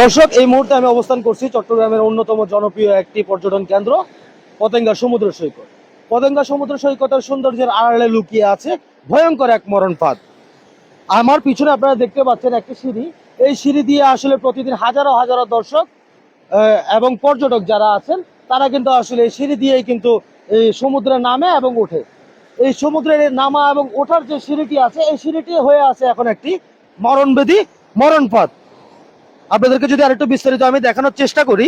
দর্শক, এই মুহূর্তে আমি অবস্থান করছি চট্টগ্রামের অন্যতম জনপ্রিয় একটি পর্যটন কেন্দ্র পতেঙ্গা সমুদ্র সৈকত। পতেঙ্গা সমুদ্র সৈকতের সৌন্দর্যের আড়ালে লুকিয়ে আছে ভয়ঙ্কর এক মরণ ফাঁদ। আমার পিছনে আপনারা দেখতে পাচ্ছেন একটি সিঁড়ি। এই সিঁড়ি দিয়ে আসলে প্রতিদিন হাজারো হাজারো দর্শক এবং পর্যটক যারা আছেন তারা কিন্তু আসলে এই সিঁড়ি দিয়েই কিন্তু এই সমুদ্রে নামে এবং ওঠে। এই সমুদ্রের নামা এবং ওঠার যে সিঁড়িটি আছে, এই সিঁড়িটি হয়ে আছে এখন একটি মরণবেদী, মরণ ফাঁদ। আপনাদেরকে যদি আরেকটু বিস্তারিত আমি দেখানোর চেষ্টা করি।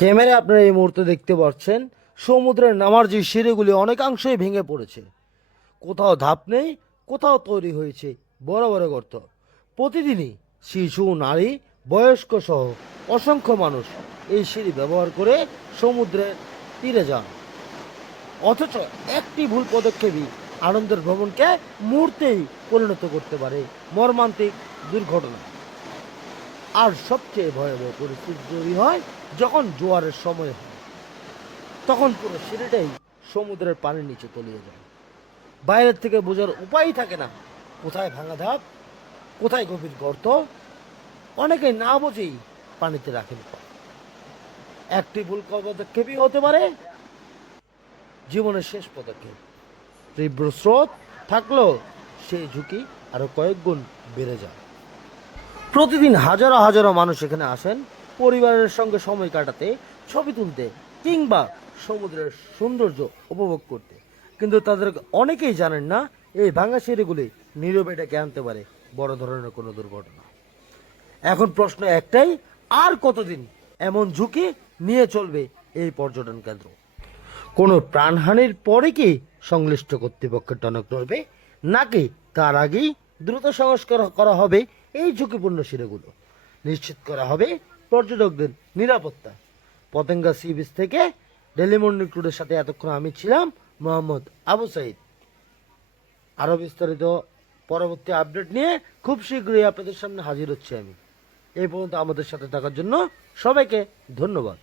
ক্যামেরায় আপনারা এই মুহূর্তে দেখতে পাচ্ছেন সমুদ্রের নামার যে সিঁড়িগুলি অনেকাংশই ভেঙে পড়েছে। কোথাও ধাপ নেই, কোথাও তৈরি হয়েছে বড় বড় গর্ত। প্রতিদিনই শিশু, নারী, বয়স্ক সহ অসংখ্য মানুষ এই সিঁড়ি ব্যবহার করে সমুদ্রের তীরে যান। অথচ একটি ভুল পদক্ষেপই আনন্দের ভ্রমণকে মুহূর্তেই পরিণত করতে পারে মর্মান্তিক দুর্ঘটনা। আর সবচেয়ে ভয়াবহ পরিস্থিতি তৈরি হয় যখন জোয়ারের সময় হয়। তখন পুরো সিঁড়িটাই সমুদ্রের পানির নিচে তলিয়ে যায়। বাইরের থেকে বোঝার উপায়ই থাকে না কোথায় ভাঙা ধাপ, কোথায় গভীর গর্ত। অনেকে না বুঝেই পানিতে রাখেন পা। একটি ভুল পদক্ষেপই হতে পারে জীবনের শেষ পদক্ষেপ। তীব্র স্রোত থাকলেও সেই ঝুঁকি আরো কয়েক গুণ বেড়ে যায়। প্রতিদিন হাজারো হাজারো মানুষ এখানে আসেন পরিবারের সঙ্গে সময় কাটাতে, ছবি তুলতে কিংবা সমুদ্রের সৌন্দর্য উপভোগ করতে। কিন্তু তাদের অনেকেই জানেন না এই ভাঙা সিঁড়িগুলি নীরবে ডেকে আনতে পারে বড় ধরনের কোনো দুর্ঘটনা। এখন প্রশ্ন একটাই, আর কতদিন এমন ঝুঁকি নিয়ে চলবে এই পর্যটন কেন্দ্র? কোনো প্রাণহানির পরে কি সংশ্লিষ্ট কর্তৃপক্ষের টনক নড়বে, নাকি তার আগেই দ্রুত সংস্কার করা হবে এই ঝুঁকিপূর্ণ সিঁড়িগুলো? নিশ্চিত করা হবে পর্যটকদের নিরাপত্তা। পতেঙ্গা সি বিচ থেকে ডেলি মর্নিং ট্যুরের সাথে এতক্ষণ আমি ছিলাম মোহাম্মদ আবু সাইদ। আরও বিস্তারিত পরবর্তী আপডেট নিয়ে খুব শীঘ্রই আপনাদের সামনে হাজির হচ্ছি আমি। এই পর্যন্ত আমাদের সাথে থাকার জন্য সবাইকে ধন্যবাদ।